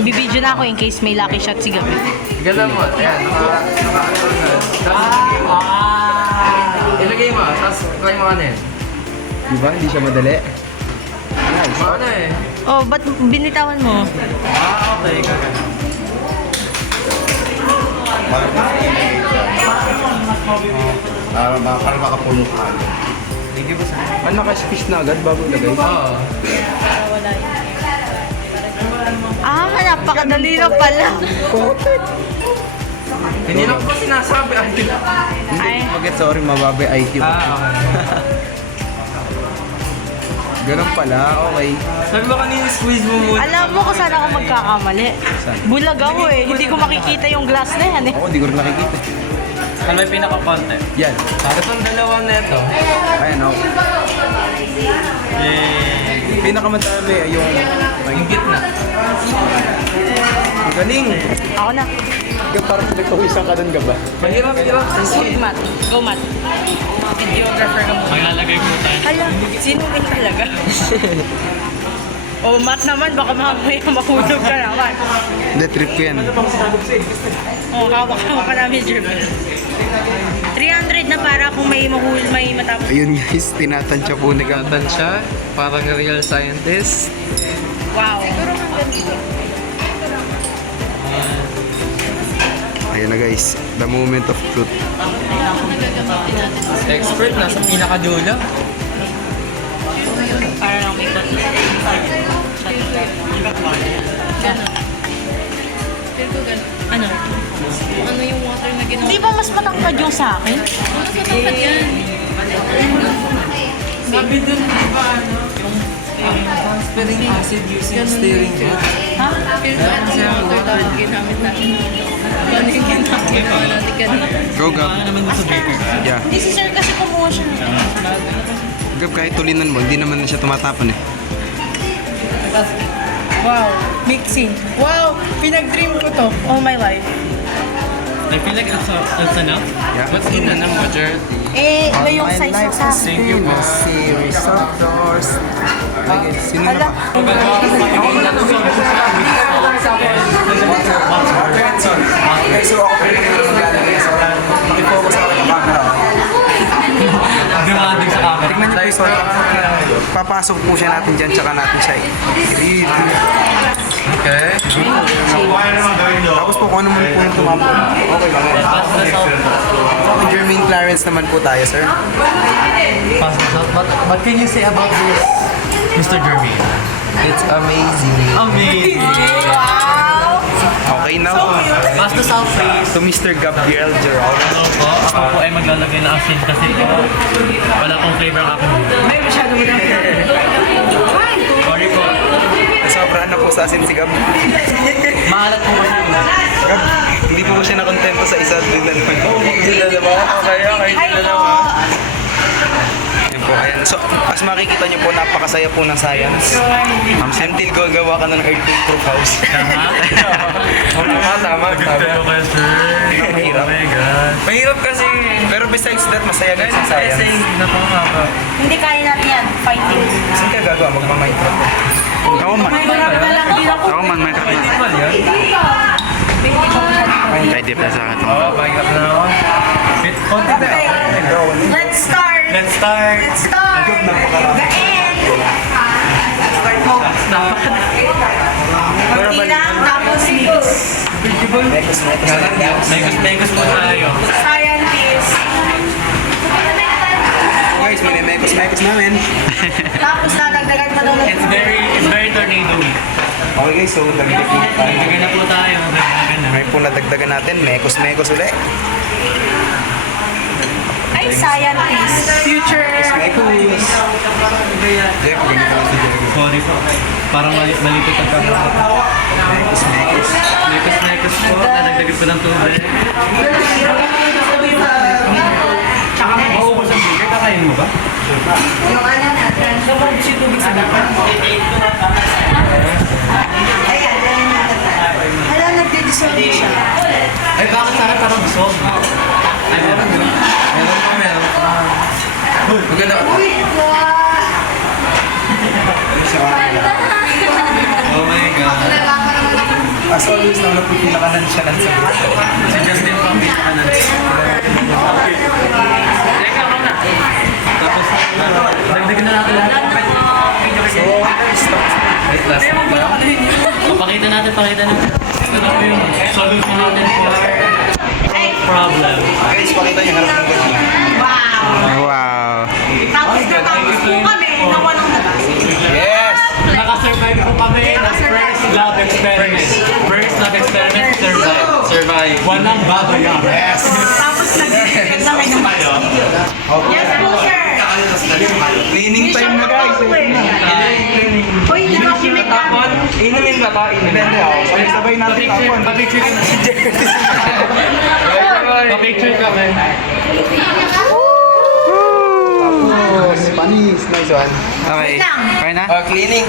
Bibidyo na ako in case may lucky shot si Gabi. Ganda mo. Ayan, ilagay mo, tapos try mo ano yun. Diba? Hindi siya madali. Ano eh. Oh, ba't binitawan mo? Okay. Para makapuno ka. Ano naka-squish na agad bago ilagay? Oo. Ah, napakadali na pala. Hindi lang ko sinasabi. Ay, Mag-get sorry, mababa IQ. Ganun pala, okay. Sabi ba kanina squeeze mo muna? alam mo kung saan ako magkakamali. Saan? Bulag ako eh. Hindi ko makikita yung glass na yan eh. Ako, hindi ko rin nakikita. Ano may pinaka-content? Yan. Itong dalawa na ito. Ayan, okay. Pinakamadami ay yung gitna. Ang galing. Ako na. Parang nagpawisan ka dun, Gaba. Mahirap. Good mat. Go mat. Videographer ka muna. Maglalagay po tayo. Hala, sino may talaga? Oh, mat naman. Baka mamaya mahulog ka naman. Hindi, trip ko yan. Oh, hawak ka namin, Jeremy. 300 na para kung may mahul, may matapos. Ayun guys, tinatansya po ni Gaba. Natan siya, parang real scientist. Wow. Ayan na guys, the moment of truth. Expert, nasa pinakadulo. Para lang may mat. Ano? Ano yung water na ginawa? Di ba mas matangkad yung sa akin? Mas matangkad yan. Sabi dun, di ba ano? Yung transferring acid using steering wheel. Ha? Pero ano yung water dapat ginamit natin? Ano yung ginamit natin ganun? Go, Gab. Yeah. Hindi si sir kasi kumuha siya. Gab, kahit tulinan mo, hindi naman na siya tumatapon eh. Wow. Mixing. Wow. Pinag-dream ko to all my life. I feel like it's enough. Yeah. What's in the majority? Eh, iba yung size ng sa akin. Thank you, boss. Series of doors. Okay, sino na Ala. ba? Okay, so ako pwede ko maglalagay sa mag-focus ako ng camera. Grabe sa camera. Tingnan niyo po yung sort. Papasok po siya natin dyan, tsaka natin siya i-read. Okay. Tapos po kung ano man po yung tumapon. Okay lang yan. So, Jermaine Clarence naman po tayo, sir. What can you say about this, Mr. Jermaine? It's amazing. Amazing! Okay na po. Pass the south, please. To Mr. Gabriel Gerald. Ano po? Ako po ay maglalagay ng asin kasi wala akong flavor ako. May masyado mo na. Sorry po. Sobrahan na po sa asin si Gab. Maalat po ba siya? Gab, hindi po siya nakontento sa isa. Tignan naman. Sila naman. Okay, sila naman. Yan po, ayan. So, as makikita niyo po, napakasaya po ng science. Until gagawa ka na ng earthquake-proof house. Tama. Pero kayo, sir. Mahirap. Oh my God. Mahirap kasi. Pero besides that, masaya guys sa science. Napakahaba. Hindi kaya natin yan. Fighting. Saan ka gagawa? Magpa-Minecraft. Ako man. Ako man, Minecraft na. Kahit di pa sa akin. Oo, backup na ako. Konti na. Let's start. Let's start. Let's start. The end. Konti lang, tapos mix. Mekos po tayo. Scientist. Guys, minimekos-mekos namin. Tapos nadagdagan pa daw ng It's very tornado-y. Okay guys, so dagdag po tayo. Dagdagan na po tayo. Dagdagan na. May po nadagdagan natin, mekos-mekos ulit. ay scientist. Future. Mekos. Jeff, ganito lang si Jeff. Sorry po. Parang malipit ang camera. Mekos-mekos. Mekos po. Nadagdagan po ng tubig. Tsaka may Maubos ang bigay. Kakain mo ba? yung ano natin. Sabog si tubig sa dapat. Ayan, ganyan natin. Hala, nagdi-dissolve siya. Ay, bakit sa akin parang dissolve? Ay, meron pa. Meron pa. Maganda. Uy, wow! Oh my God. Wala ka naman akong As always, napipilakanan siya ng sagot. Si Justin pa, pinakanan. Teka ako na. Tapos, dagdagan na natin lahat. So, stop. Wait, last lang. Pakita natin. Ito na po yung solution natin for problem. Guys, pakita niyo harap ng ganyan. Wow! Wow. Tapos natapos po kami na walang nabasa. Yes! Nakasurvive po kami ng first lab experiment. First lab experiment, survive. Walang babayaran. Yes! Tapos nag-check na kayo ng Tayo. Yes po, sir! Cleaning time na guys. Uy, document namin. Inumin ba ba? Depende ako. Sabay natin tapon. Pa-picture kami. Panis. Nice one. Okay. lang. Okay na? Cleaning.